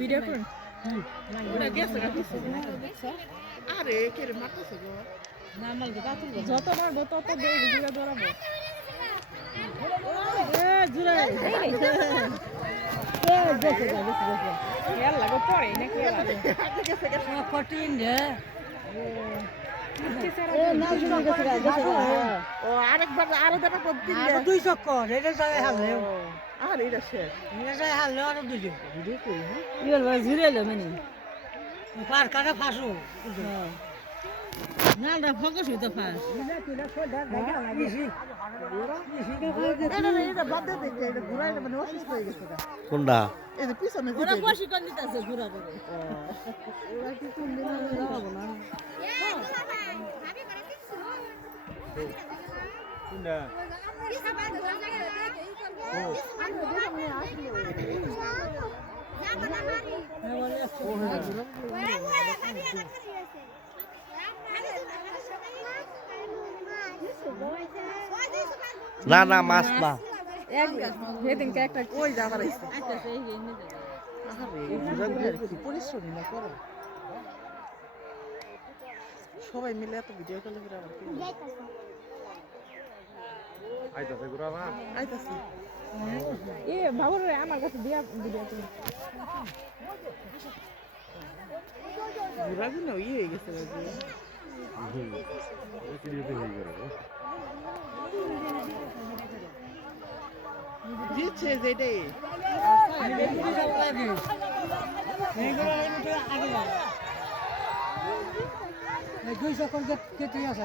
Video করুন। আরে কে রে মারতেছে গো? যত মারবো তত জুড়ে গা কঠিন রে। আরেকবার আরও দুই চক্কর এটা আর এটা শেষ। এটা হালে আর দুই ইয়েল ভাই জুড়ে এলো মানে। পার কাটা ফাঁসু? না না ফোকাস হইতো ফাস। এটা না, এটা বাদ দিয়ে দেখছে এটা ঘুরাই অসুস্থ হয়ে গেছে গা কোনটা? পিছনে ওরা প্রশিক্ষণ দিতেছে ঘুরা করে ওরা কি কোন দিন যাব না না না, মাছ না একটা ওই যে আবার আইছে আইতাছে এই যে এনে যাবে। আরে ঘুরা ঘুরা কি পরিশ্রমী না করো সবাই মিলে এত ভিডিও কলে করে আবার কি আইতাছে। এ বাবুর রে, আমার কাছে দিয়া ভিডিও করুন ঘুরা ঘুরা ইয়ে হয়ে গেছে গা যে। দিচ্ছে যেটাই। দুই চক্কর কেটে আছে।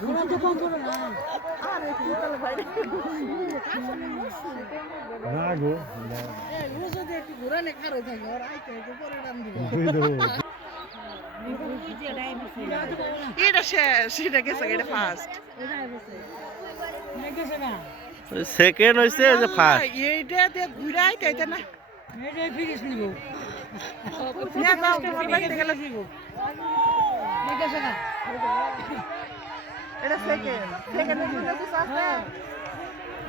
না ও যদি একটু ঘুরালে খারো থাকে ওর আইতে পরে নাম দিব এটা শেষ এটা গেছে এটা ফার্স্ট সেকেন্ড হয়েছে যে ফার্স্ট এইটা দিয়ে ঘুরাই তাইতে না এটা ফিরিস নিব না এটা সেকেন্ড সেকেন্ড আছে।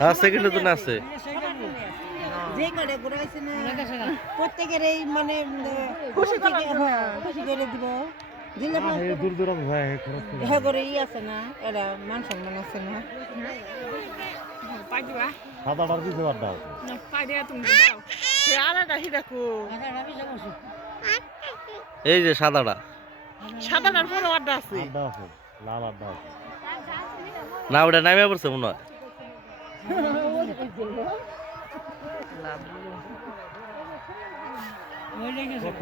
হ্যাঁ সেকেন্ডে তো না আছে। যে করে ঘুরাইছে না প্রত্যেকের এই মানে খুশি করার খুশি করে দিব। দিলে হ্যাঁ করে। ই আছে না এরা মান সম্মান আছে না। পাই সাদাটার কিছু বাদ দাও না তুমি দাও। সে আলাদা হিরাকু এই যে সাদাটা। সাদাটার পরে আড্ডা আছে। আড্ডা আছে লাল আড্ডা আছে। না ওটা নামে পড়ছে মনে হয়। কত